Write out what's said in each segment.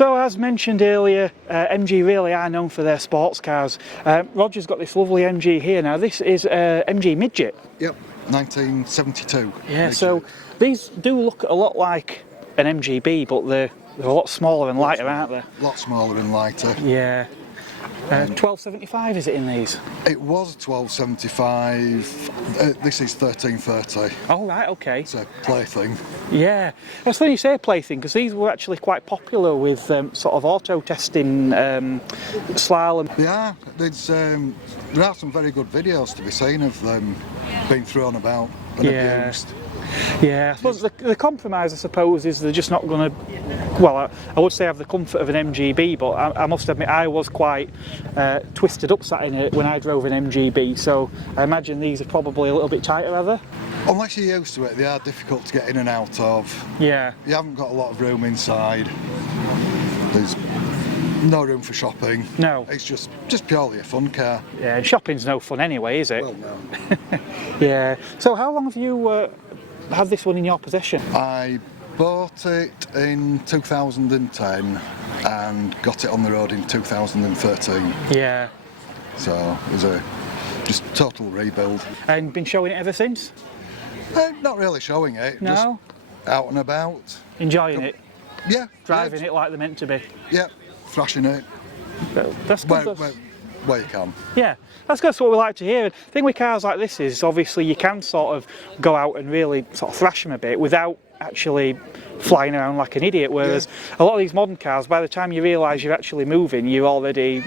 So as mentioned earlier, MG really are known for their sports cars. Roger's got this lovely MG here now. This is MG Midget. Yep, 1972. Yeah, Midget. So these do look a lot like an MGB, but they're a lot smaller and lighter, aren't they? A lot smaller and lighter. Yeah. 1275 is it in these? It was 1275. This is 1330. Oh right, okay. It's a plaything. Yeah, that's funny you say a plaything, because these were actually quite popular with sort of auto testing slalom. Yeah, there are some very good videos to be seen of them being thrown about and abused. Yeah, I suppose the compromise, I suppose, is they're just not going to, well, I would say have the comfort of an MGB, but I must admit I was quite twisted up sat in it when I drove an MGB, so I imagine these are probably a little bit tighter, are they? Unless you're used to it, they are difficult to get in and out of. Yeah. You haven't got a lot of room inside. There's no room for shopping. No. It's just purely a fun car. Yeah, and shopping's no fun anyway, is it? Well, no. Yeah. So how long have you had this one in your possession? I bought it in 2010 and got it on the road in 2013. Yeah. So it was a just total rebuild. And been showing it ever since? Not really showing it. No. Just out and about. Enjoying it? Yeah. Driving it like they're meant to be? Yeah. Thrashing it. That's good. Where you can. Yeah, that's what we like to hear. The thing with cars like this is obviously you can sort of go out and really sort of thrash them a bit without actually flying around like an idiot, whereas a lot of these modern cars, by the time you realise you're actually moving, you're already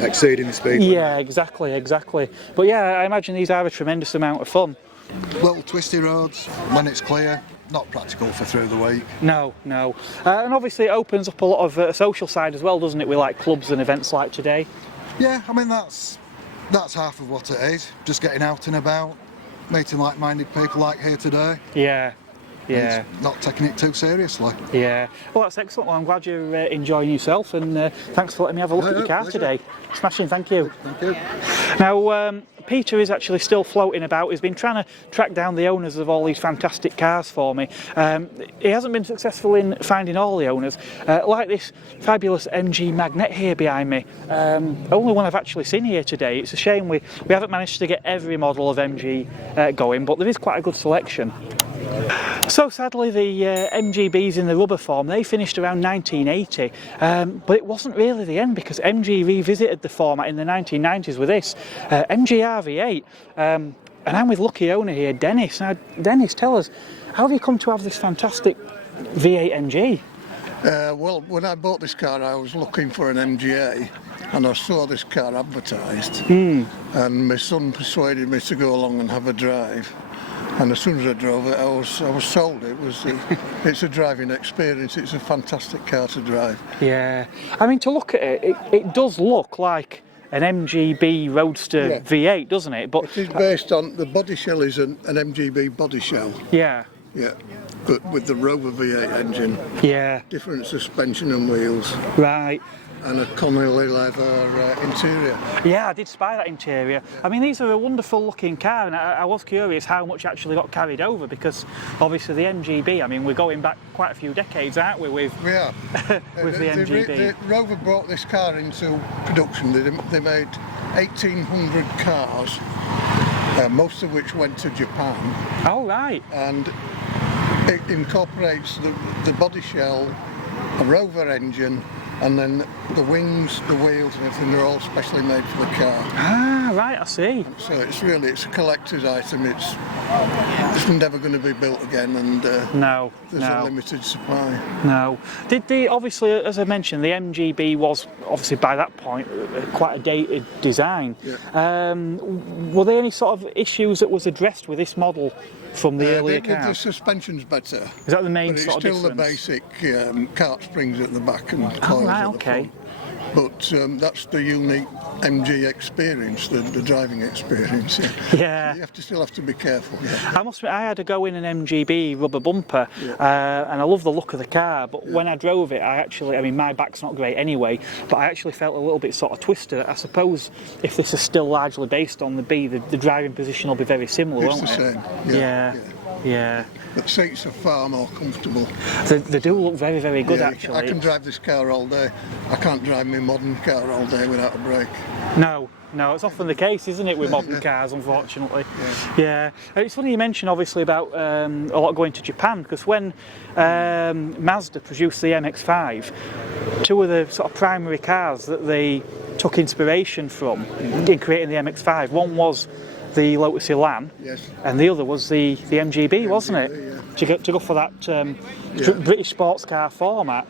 exceeding the speed limit. Yeah, exactly. But yeah, I imagine these are a tremendous amount of fun. Little twisty roads when it's clear. Not practical for through the week. No. And obviously it opens up a lot of social side as well, doesn't it, with like clubs and events like today? Yeah, I mean that's half of what it is. Just getting out and about, meeting like-minded people like here today. Yeah. It's not taking it too seriously. Yeah. Well, that's excellent. Well, I'm glad you're enjoying yourself, and thanks for letting me have a look at your car today. Smashing, thank you. Thank you. Now, Peter is actually still floating about. He's been trying to track down the owners of all these fantastic cars for me. He hasn't been successful in finding all the owners. Like this fabulous MG Magnet here behind me. Only one I've actually seen here today. It's a shame we haven't managed to get every model of MG going, but there is quite a good selection. So sadly the MGBs in the rubber form, they finished around 1980, but it wasn't really the end, because MG revisited the format in the 1990s with this MG V8, and I'm with lucky owner here, Dennis. Now Dennis, tell us, how have you come to have this fantastic V8 MG? Well, when I bought this car I was looking for an MGA and I saw this car advertised, and my son persuaded me to go along and have a drive. And as soon as I drove it, I was sold. It's a driving experience. It's a fantastic car to drive. Yeah, I mean, to look at it, it does look like an MGB Roadster V8, doesn't it? But it is based on, the body shell is an MGB body shell. Yeah. Yeah, but with the Rover V8 engine. Yeah. Different suspension and wheels. Right. And a Connolly leather interior. Yeah, I did spy that interior. I mean, these are a wonderful looking car, and I was curious how much actually got carried over, because obviously the MGB, I mean, we're going back quite a few decades, aren't we, with, we are. with the MGB. The Rover brought this car into production. They made 1,800 cars, most of which went to Japan. Oh, right. And it incorporates the body shell, a Rover engine, and then the wings, the wheels and everything, they're all specially made for the car. Ah, right, I see. So it's a collector's item. It's never going to be built again, and there's a limited supply. No. Obviously, as I mentioned, the MGB was obviously by that point quite a dated design. Yeah. Were there any sort of issues that was addressed with this model from the earlier cars? The suspension's better. Is that the main but sort of difference? It's still the basic cart springs at the back and coils at the front. But that's the unique MG experience, the driving experience. Yeah. You still have to be careful. Yeah. I must admit, I had to go in an MGB rubber bumper, and I love the look of the car, but when I drove it, I mean, my back's not great anyway, but I actually felt a little bit sort of twisted. I suppose if this is still largely based on the B, the driving position will be very similar, won't it? It's the same. Yeah. Yeah. The seats are far more comfortable. They do look very, very good, Yeah, actually. I can drive this car all day. I can't drive my modern car all day without a brake. No, it's often the case, isn't it, with modern cars, unfortunately. Yeah. It's funny you mention, obviously, about a lot going to Japan, because when Mazda produced the MX-5, two of the sort of primary cars that they took inspiration from in creating the MX-5, one was the Lotus Elan, Yes. and the other was the MGB, wasn't it? Yeah. To go for that British sports car format.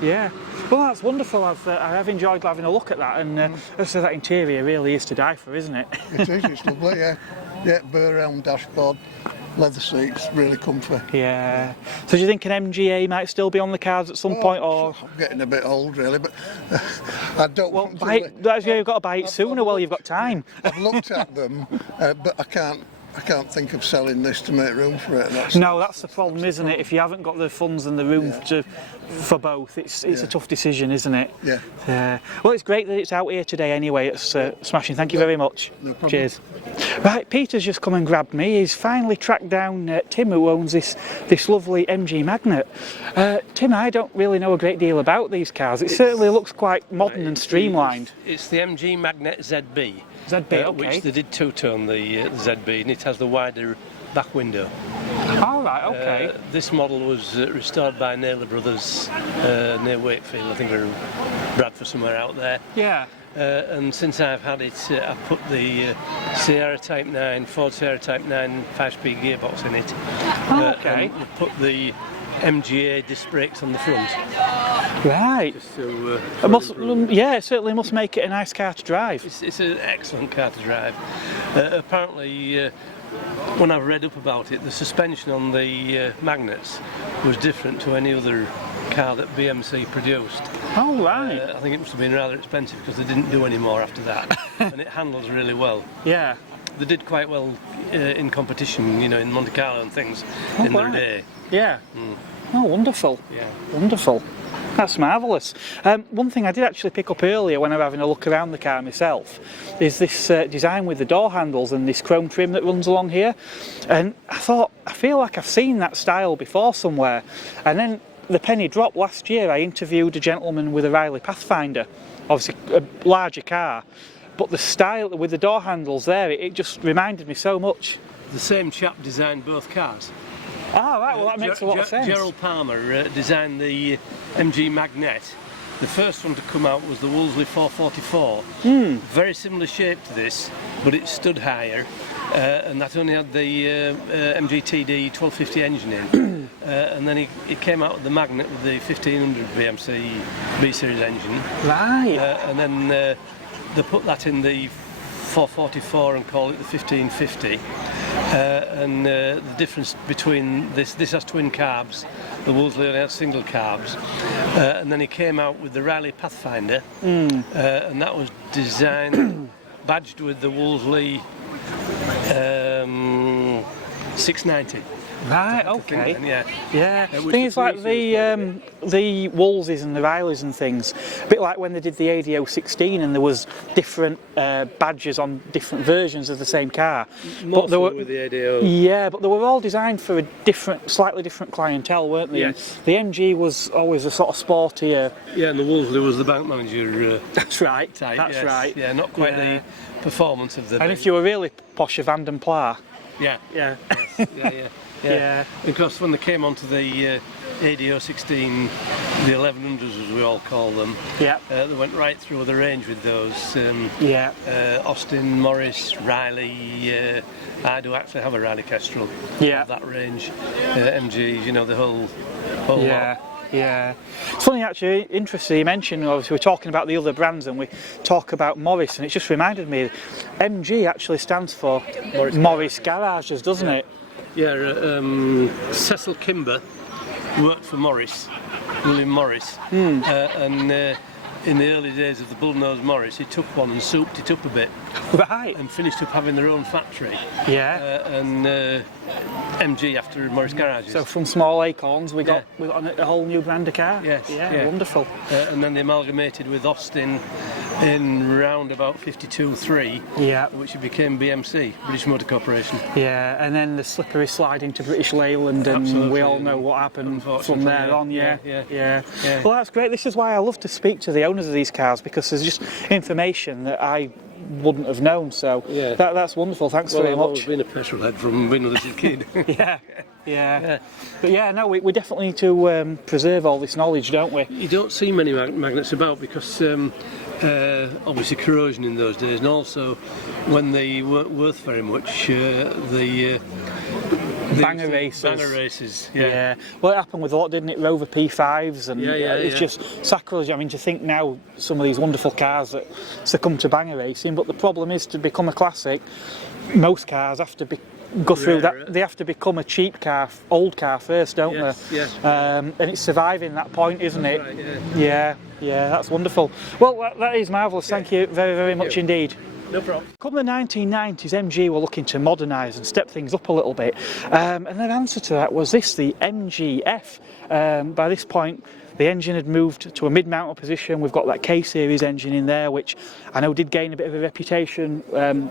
Yeah. Well, that's wonderful. I have enjoyed having a look at that, and so that interior really is to die for, isn't it? It is, it's lovely, yeah. Yeah, burr elm dashboard, leather seats, really comfy. Yeah. So do you think an MGA might still be on the cards at some point, or? I'm getting a bit old, really, but I don't Well, want to. that's why you've got to buy it sooner while you've got time. I've looked at them, but I can't think of selling this to make room for it. That's the problem, isn't it? If you haven't got the funds and the room for both, it's a tough decision, isn't it? Yeah. Well, it's great that it's out here today anyway. It's smashing. Thank you very much. No problem. Cheers. Right, Peter's just come and grabbed me. He's finally tracked down Tim, who owns this lovely MG Magnet. Tim, I don't really know a great deal about these cars. It certainly looks quite modern and streamlined. It's the MG Magnet ZB. ZB, okay. Which they did two-tone the ZB, and it has the wider back window. All right, okay. This model was restored by Naylor Brothers near Wakefield, I think we're in Bradford somewhere out there. Yeah. And since I've had it, I've put the Sierra Type 9, Ford Sierra Type 9 5-speed gearbox in it. Okay. And we've put the MGA disc brakes on the front. Right. Just to, it certainly must make it a nice car to drive. It's an excellent car to drive. Apparently, when I've read up about it, the suspension on the magnets was different to any other car that BMC produced. Oh, right. I think it must have been rather expensive because they didn't do any more after that. And it handles really well. Yeah. They did quite well in competition, in Monte Carlo and things in their day. Yeah. Oh, wonderful. Yeah. Wonderful. That's marvellous. One thing I did actually pick up earlier when I was having a look around the car myself is this design with the door handles and this chrome trim that runs along here. And I feel like I've seen that style before somewhere. And then the penny dropped last year. I interviewed a gentleman with a Riley Pathfinder, obviously a larger car. But the style with the door handles there, it just reminded me so much. The same chap designed both cars. Ah, right, well that makes a lot of sense. Gerald Palmer designed the MG Magnet. The first one to come out was the Wolseley 444. Very similar shape to this, but it stood higher, and that only had the MG TD 1250 engine in. And then he came out with the Magnet with the 1500 BMC B-Series engine. Right. And then they put that in the 444 and call it the 1550. And the difference between this has twin carbs, the Wolseley only had single carbs, and then he came out with the Riley Pathfinder, and that was designed, badged with the Wolseley 690. Right, okay. Yeah. Thing is, like the Wolseys and the Rileys and things, a bit like when they did the ADO 16 and there was different badges on different versions of the same car. But they were with the ADO. Yeah, but they were all designed for a slightly different clientele, weren't they? Yes. The MG was always a sort of sportier. Yeah, and the Wolseley was the bank manager. That's right. Type, That's yes. right. Yeah, not quite the performance of the. And if you were really posh, a Vanden Pla. Yeah. Yeah. Yeah. Because when they came onto the ADO 16, the 1100s as we all call them, Yeah. They went right through the range with those. Austin, Morris, Riley. I do actually have a Riley Kestrel. Yeah. Of that range. MGs, the whole lot. Yeah, it's funny actually, interesting you mentioned, obviously we're talking about the other brands and we talk about Morris, and it just reminded me, MG actually stands for Morris Garages, doesn't it? Yeah, Cecil Kimber worked for William Morris, and in the early days of the Bullnose Morris, he took one and souped it up a bit. Right. And finished up having their own factory. Yeah. And MG after Morris Garages. So from small acorns, we got a whole new brand of car. Yes. Yeah. Wonderful. And then they amalgamated with Austin, in round about 52-3, Yeah. which became BMC, British Motor Corporation. Yeah, and then the slippery slide into British Leyland, and Absolutely. we all know what happened from there on. Yeah. Yeah. Well, that's great. This is why I love to speak to the owners of these cars, because there's just information that I wouldn't have known. So that's wonderful. Thanks very I've much. always been a petrol head from being a little kid. Yeah. But yeah, no, we definitely need to preserve all this knowledge, don't we? You don't see many magnets about because obviously corrosion in those days, and also when they weren't worth very much, the Banger races. Banger races, yeah. Well, it happened with a lot, didn't it? Rover P5s, and it's just sacrilege. I mean, to think now some of these wonderful cars that succumb to banger racing, but the problem is, to become a classic, most cars have to go through that. They have to become a cheap car, old car first, don't they? Yes. And it's surviving that point, isn't it? Right, yeah, that's wonderful. Well, that is marvellous. Thank you very, very much indeed. No problem. Come the 1990s, MG were looking to modernise and step things up a little bit, and their answer to that was this, the MGF. By this point, the engine had moved to a mid-mounted position. We've got that K-series engine in there, which I know did gain a bit of a reputation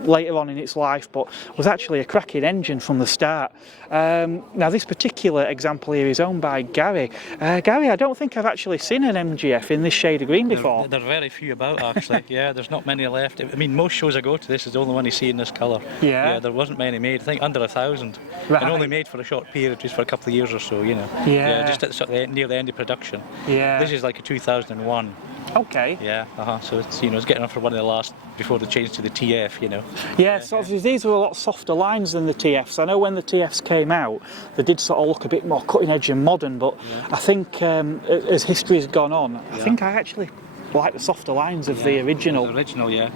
later on in its life, but was actually a cracking engine from the start. Now, this particular example here is owned by Gary. Gary, I don't think I've actually seen an MGF in this shade of green before. There are very few about, actually. Yeah, there's not many left. I mean, most shows I go to, this is the only one you see in this colour. Yeah, there wasn't many made. I think under 1,000. Right. And only made for a short period, just for a couple of years or so, you know. Yeah. Just at the, sort of near the end of production. Yeah. This is like a 2001. Okay. Yeah. So it's it's getting on for one of the last before the change to the TF. Yeah. So obviously these were a lot softer lines than the TFs. I know when the TFs came out, they did sort of look a bit more cutting edge and modern. But I think as history has gone on, I think I actually like the softer lines of the original. The original, yeah.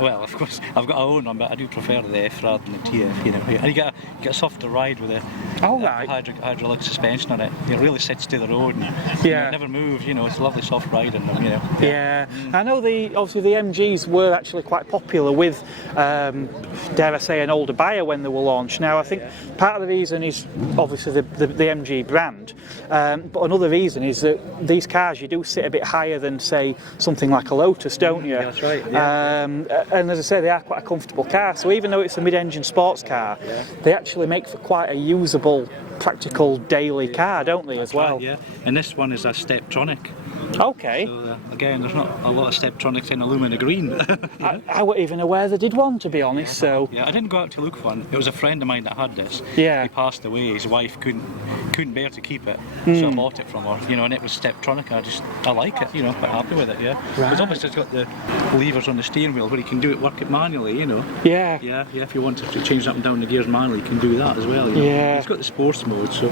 Well, of course, I've got my own one, but I do prefer the F rather than the TF. And you get a softer ride with a hydraulic suspension on it. It really sits to the road and it never moves. It's a lovely soft ride on them. Yeah. I know obviously the MGs were actually quite popular with, dare I say, an older buyer when they were launched. Now I think part of the reason is obviously the MG brand, but another reason is that these cars you do sit a bit higher than say something like a Lotus, don't you? That's right. Yeah. And as I say, they are quite a comfortable car. So even though it's a mid-engine sports car, they actually make for quite a usable, practical daily car, don't they, as well? Right, yeah. And this one is a Steptronic. Okay. So again, there's not a lot of Steptronics in alumina green. I wasn't even aware they did one, to be honest. So yeah, I didn't go out to look for one. It was a friend of mine that had this. Yeah. He passed away. His wife couldn't bear to keep it, so I bought it from her. And it was Steptronic. I like it. Quite happy with it. Yeah. Because obviously it's got the levers on the steering wheel where you can work it manually. Yeah. Yeah. If you wanted to change up and down the gears manually, you can do that as well. Yeah. It's got the sports mode, so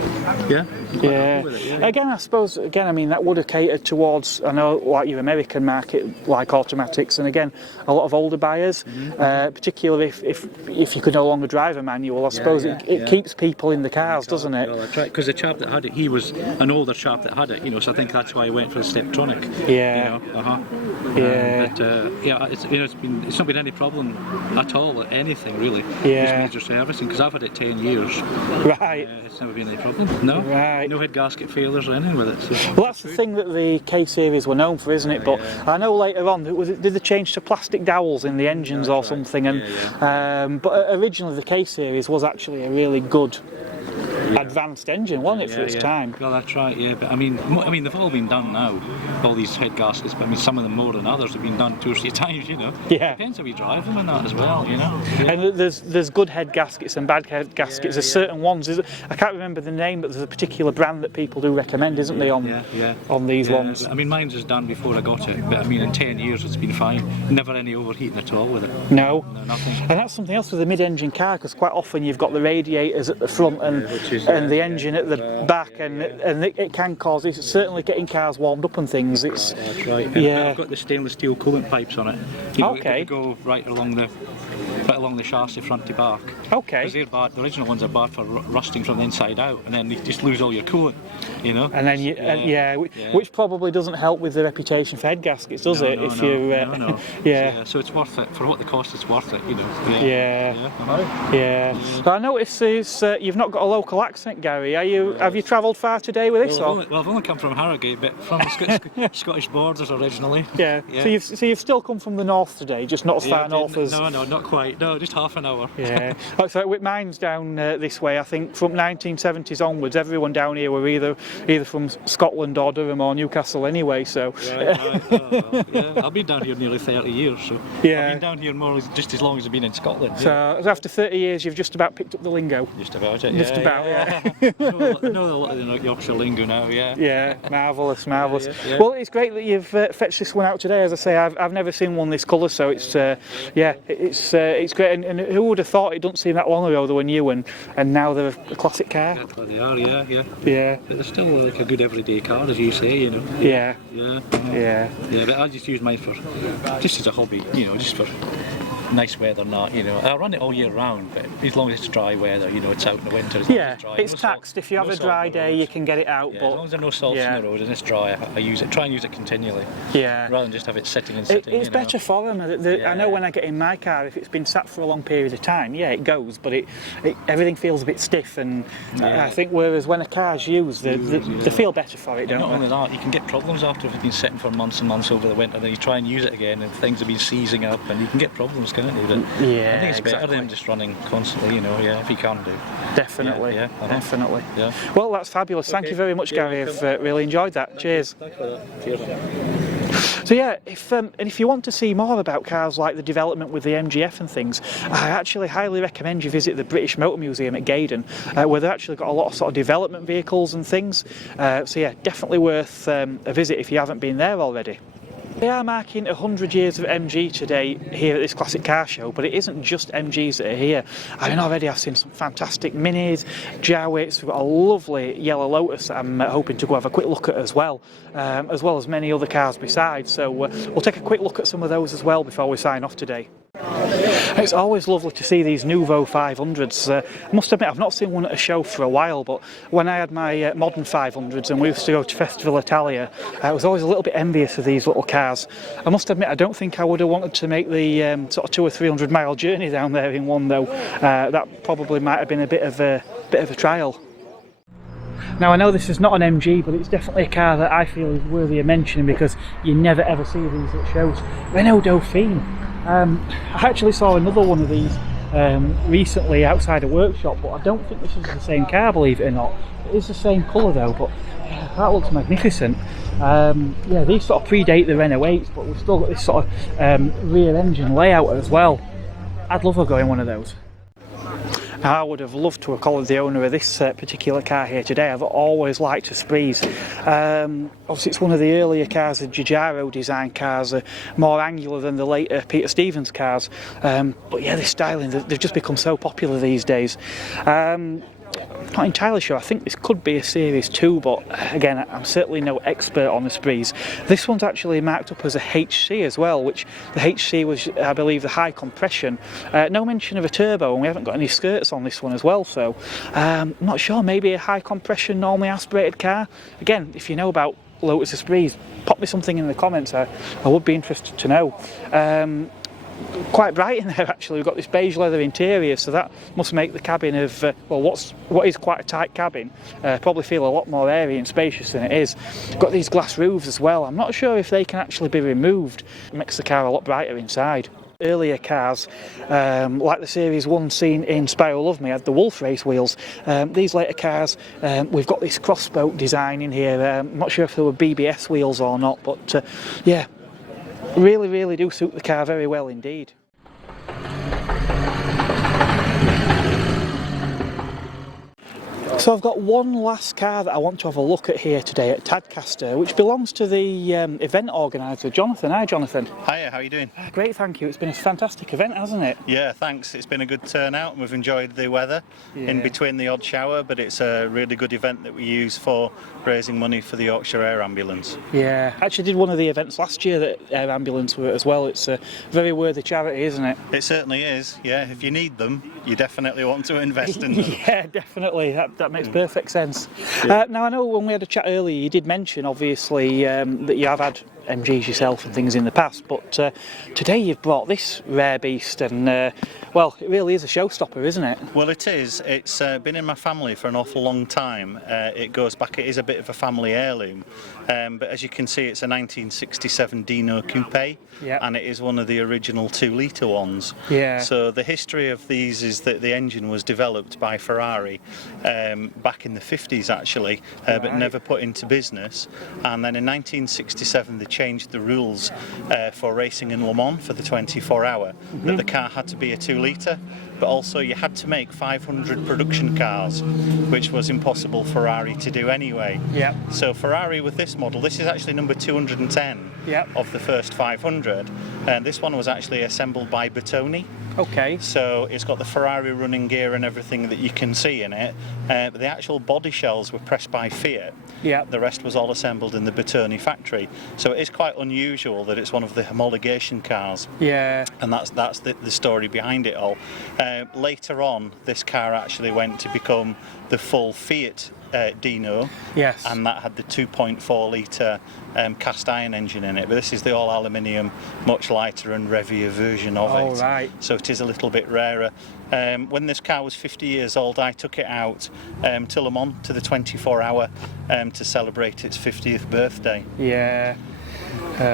yeah. Yeah. With it, yeah. Again, I suppose. I mean, that would have catered towards, I know, like your American market, like automatics, and again, a lot of older buyers, particularly if you could no longer drive a manual. I suppose it keeps people in the cars, doesn't it? Well, that's right. Because the chap that had it, he was an older chap that had it. So I think that's why he went for the Steptronic. Yeah. It's not been any problem at all with anything really. Yeah. Just major servicing, because I've had it 10 years. Right. It's never been any problem. No. Right. No head gasket failures or anything with it. So. Well, that's the thing that the K-series were known for, isn't it? But I know later on, did they change to plastic dowels in the engines or something? And but originally the K-series was actually a really good advanced engine, wasn't it, for its time? Well, that's right. Yeah, but I mean, they've all been done now. All these head gaskets, but I mean, some of them more than others have been done 2 or 3 times. Yeah. Depends how you drive them and that as well. And there's good head gaskets and bad head gaskets. There's certain ones. I can't remember the name, but there's a particular brand that people do recommend, isn't there, on these ones? I mean, mine's was done before I got it, but I mean, in 10 years it's been fine. Never any overheating at all with it. No, nothing. And that's something else with a mid-engine car, because quite often you've got the radiators at the front and the engine at the back, and it can cause. It's certainly getting cars warmed up and things. That's right. I've got the stainless steel coolant pipes on it. They go right along the chassis front to back. Okay. Because the original ones are bad for rusting from the inside out, and then you just lose all your coolant. And then which probably doesn't help with the reputation for head gaskets, does it? No. So it's worth it for what the cost. It's worth it. So I noticed you've not got a local accent, Gary. Have you travelled far today with this? Well, I've only come from Harrogate, but from the Scottish borders originally. Yeah. So you've still come from the north today, just not as far north as. No, not quite. No, just half an hour. Yeah. So with mine's down this way. I think from 1970s onwards, everyone down here were either from Scotland or Durham or Newcastle anyway. So. Right. Oh, well, yeah. I've been down here nearly 30 years, so yeah. I've been down here just as long as I've been in Scotland. So after 30 years, you've just about picked up the lingo. Just about it. Just about. Yeah. I know a lot of the Yorkshire lingo now. Yeah. Yeah. Marvellous. Yeah. Well, it's great that you've fetched this one out today. As I say, I've never seen one this colour, so it's it's great. And who would have thought it doesn't seem that long ago they were new and now they're a classic car. That's what they are. Yeah. Yeah. But they're still like a good everyday car, as you say. You know. Yeah. Yeah. But I just use mine for just as a hobby. You know, just for nice weather, not, you know. I run it all year round, but as long as it's dry weather, you know, it's out in the winter. It's taxed. If you have a dry day, you can get it out. Yeah, but as long as there are no salts in the road and it's dry, I use it. Try and use it continually. Yeah. Rather than just have it sitting. It's better for them. I know when I get in my car, if it's been sat for a long period of time, it goes, but everything feels a bit stiff, and I think whereas when a car's used, they feel better for it, don't they? Not only that, you can get problems after if it's been sitting for months and months over the winter. Then you try and use it again, and things have been seizing up, and you can get problems, can't you? But I think it's better than just running constantly, you know. Yeah, if you can do. Definitely. Definitely. Yeah. Well, that's fabulous. Thank you very much, Gary. I've really enjoyed that. Cheers. Thanks for that. Cheers. So yeah, if you want to see more about cars like the development with the MGF and things, I actually highly recommend you visit the British Motor Museum at Gaydon, where they've actually got a lot of sort of development vehicles and things. So yeah, definitely worth a visit if you haven't been there already. They are marking 100 years of MG today here at this classic car show, but it isn't just MGs that are here. I mean, already I've seen some fantastic Minis, Jowitts. We've got a lovely yellow Lotus that I'm hoping to go have a quick look at as well as many other cars besides. So we'll take a quick look at some of those as well before we sign off today. It's always lovely to see these Nouveau 500s. I must admit I've not seen one at a show for a while, but when I had my modern 500s and we used to go to Festival Italia, I was always a little bit envious of these little cars. I must admit I don't think I would have wanted to make the sort of 200 or 300 mile journey down there in one though. That probably might have been a bit of a trial. Now I know this is not an MG, but it's definitely a car that I feel is worthy of mentioning because you never ever see these at shows. Renault Dauphine. I actually saw another one of these recently outside a workshop, but I don't think this is the same car, believe it or not. It is the same colour though, but that looks magnificent. These sort of predate the Renault 8s, but we've still got this sort of rear engine layout as well. I'd love to go in one of those. I would have loved to have collared the owner of this particular car here today. I've always liked Esprits. Obviously it's one of the earlier cars, the Giugiaro design cars, more angular than the later Peter Stevens cars. But yeah, this styling, they've just become so popular these days. I'm not entirely sure. I think this could be a Series 2, but again, I'm certainly no expert on Esprits. This one's actually marked up as a HC as well, which the HC was, I believe, the high compression. No mention of a turbo, and we haven't got any skirts on this one as well, so I'm not sure. Maybe a high compression, normally aspirated car. Again, if you know about Lotus Esprits, pop me something in the comments. I would be interested to know. Quite bright in there actually. We've got this beige leather interior, so that must make the cabin of what is quite a tight cabin probably feel a lot more airy and spacious than it is. Got these glass roofs as well. I'm not sure if they can actually be removed. It makes the car a lot brighter inside. Earlier cars, like the Series 1 seen in Spyro Love Me, had the Wolf race wheels. These later cars, we've got this crossboat design in here. I'm not sure if they were BBS wheels or not, but yeah, really do suit the car very well indeed. So I've got one last car that I want to have a look at here today at Tadcaster, which belongs to the event organiser, Jonathan. Hi Jonathan. Hiya, how are you doing? Great, thank you. It's been a fantastic event, hasn't it? Yeah, thanks. It's been a good turnout and we've enjoyed the weather in between the odd shower, but it's a really good event that we use for raising money for the Yorkshire Air Ambulance. Yeah, actually did one of the events last year that Air Ambulance were as well. It's a very worthy charity, isn't it? It certainly is, yeah. If you need them, you definitely want to invest in them. Yeah, definitely. That makes perfect sense. Now I know when we had a chat earlier, you did mention obviously that you have had MGs yourself and things in the past, but today you've brought this rare beast, and well, it really is a showstopper, isn't it? Well, it is. It's been in my family for an awful long time. It goes back, it is a bit of a family heirloom, but as you can see, it's a 1967 Dino Coupe, Yep. and it is one of the original 2-litre ones. Yeah. So the history of these is that the engine was developed by Ferrari back in the 50s actually, but Right. never put into business. And then in 1967 they changed the rules for racing in Le Mans for the 24-hour, that the car had to be a 2-litre, but also you had to make 500 production cars, which was impossible for Ferrari to do anyway. Yep. So Ferrari with this model, this is actually number 210 Yep. of the first 500, and this one was actually assembled by Bertoni. Okay. So it's got the Ferrari running gear and everything that you can see in it, but the actual body shells were pressed by Fiat. Yeah. The rest was all assembled in the Bertoni factory. So it is quite unusual that it's one of the homologation cars, Yeah. and that's the story behind it all. Later on, this car actually went to become the full Fiat Dino, Yes. and that had the 2.4 litre cast iron engine in it, but this is the all aluminium, much lighter and revvier version of Oh, it. right. So it is a little bit rarer. When this car was 50 years old, I took it out to Le Mans, to the 24-hour, to celebrate its 50th birthday. Yeah.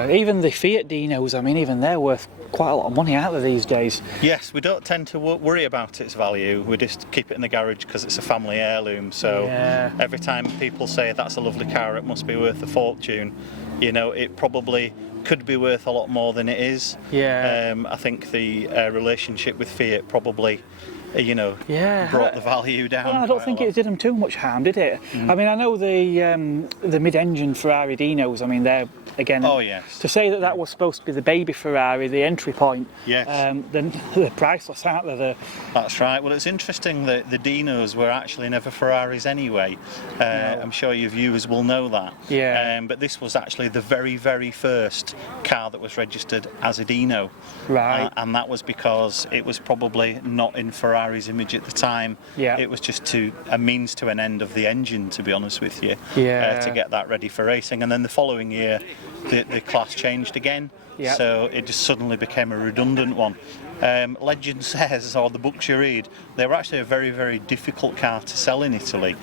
Even the Fiat Dinos, I mean, even they're worth quite a lot of money, aren't they, these days? Yes, we don't tend to worry about its value. We just keep it in the garage because it's a family heirloom. So Yeah. every time people say that's a lovely car, it must be worth a fortune, you know, it probably could be worth a lot more than it is. Yeah. I think the relationship with Fiat probably, you know, Yeah. brought the value down. Well, I don't quite a think lot. it did them too much harm, did it? I mean, I know the mid-engine Ferrari Dinos, I mean, they're, again, Oh, yes. to say that that was supposed to be the baby Ferrari, the entry point, Yes. then they're priceless, aren't they? That's right. Well, it's interesting that the Dinos were actually never Ferraris anyway. I'm sure your viewers will know that. Yeah. But this was actually the very, very first car that was registered as a Dino. Right. And that was because it was probably not in Ferrari's image at the time. Yeah. It was just a means to an end of the engine, to be honest with you, Yeah. to get that ready for racing. And then the following year, the class changed again. Yeah. So it just suddenly became a redundant one. Legend says, or the books you read, they were actually a very, very difficult car to sell in Italy.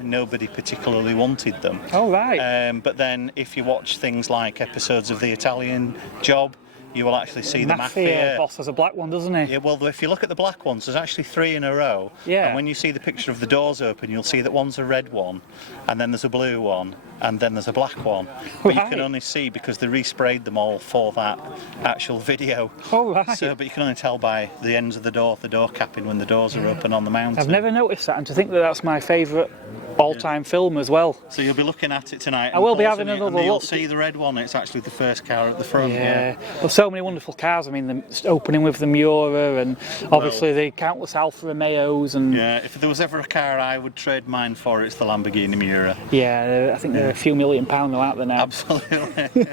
Nobody particularly wanted them. Oh, right. But then if you watch things like episodes of The Italian Job, you will actually see the Mafia. boss has a black one, doesn't he? Yeah, well, if you look at the black ones, there's actually 3 in a row. Yeah. And when you see the picture of the doors open, you'll see that one's a red one, and then there's a blue one, and then there's a black one. But you Right. can only see because they resprayed them all for that actual video. Oh, right. So, but you can only tell by the ends of the door capping when the doors are open on the mountain. I've never noticed that, and to think that that's my favourite all-time film as well. So you'll be looking at it tonight. I will be and having pausing it, another and You'll look. see the red one. It's actually the first car at the front. Yeah, there's so many wonderful cars. I mean, the opening with the Miura, and obviously the countless Alfa Romeos, and Yeah, if there was ever a car I would trade mine for, it's the Lamborghini Miura. yeah, I think they're a few £1 million now, aren't they now? Absolutely.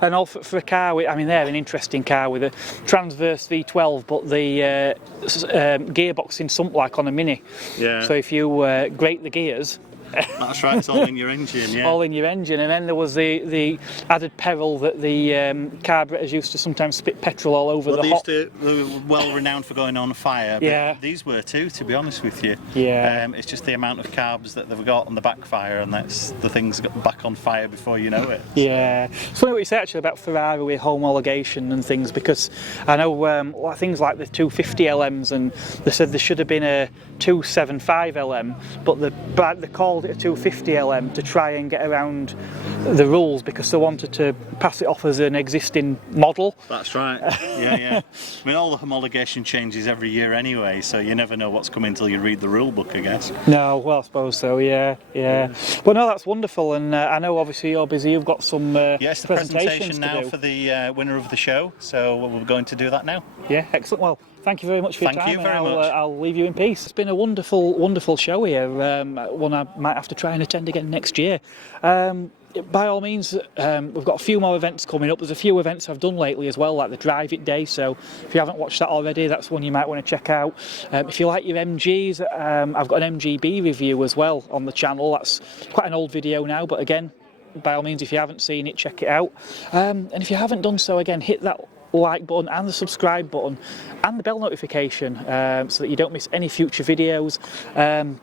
And all for a car, I mean, they're an interesting car with a transverse V12, but the gearbox in sump like on a Mini. Yeah. So if you grate the gears, That's right, it's all in your engine, yeah. all in your engine, and then there was the added peril that the carburetors used to sometimes spit petrol all over Well, the they were well renowned for going on fire, but Yeah. these were too, to be honest with you. Yeah. It's just the amount of carbs that they've got on the backfire, and that's the things got back on fire before you know it. Yeah, it's funny what you say actually about Ferrari with homologation and things, because I know things like the 250 LMs, and they said there should have been a 275 LM, but they called it a 250 LM to try and get around the rules because they wanted to pass it off as an existing model. That's right, yeah. I mean, all the homologation changes every year anyway, so you never know what's coming until you read the rule book, I guess. No, well, I suppose so, yeah. Well, no, that's wonderful, and I know obviously you're busy, you've got some Yes, the presentations presentation to now do. for the winner of the show, so we're going to do that now. Yeah, excellent. Well, thank you very much for your Thank time. you very and much. I'll leave you in peace. It's been a wonderful show here. One I might have to try and attend again next year. By all means, we've got a few more events coming up. There's a few events I've done lately as well, like the Drive It Day. So if you haven't watched that already, that's one you might want to check out. If you like your MGs, I've got an MGB review as well on the channel. That's quite an old video now, but again, by all means, if you haven't seen it, check it out. And if you haven't done so, again, hit that like button and the subscribe button and the bell notification so that you don't miss any future videos.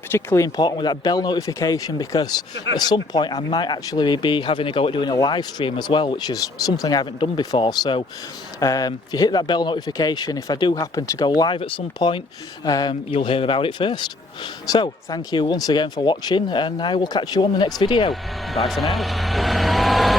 Particularly important with that bell notification, because at some point I might actually be having a go at doing a live stream as well, which is something I haven't done before. So if you hit that bell notification, if I do happen to go live at some point, you'll hear about it first. So thank you once again for watching, and I will catch you on the next video. Bye for now.